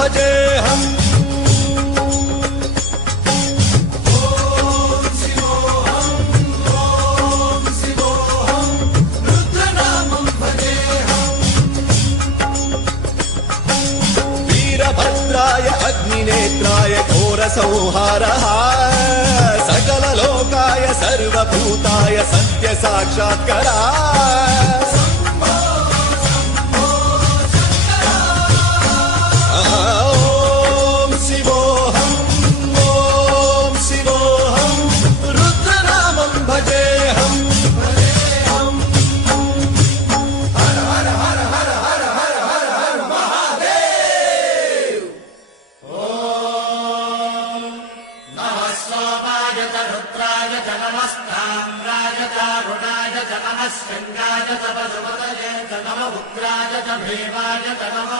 भजेऽहम् वीरभद्राय अग्निनेत्राय घोरसंहारः सकललोकाय सर्वभूताय सत्यसाक्षात्करा ॐ शिवोऽहम् ॐ शिवोऽहम् रुद्रनामं भजेऽहम् हर हर हर हर हर हर हर हर महादेव नमः सोमाय च रुद्राय च नमस्ताम्राय च अरुणाय च नमः शृङ्गाय च पशुपतये च नमः उग्राय च भीमाय च नमः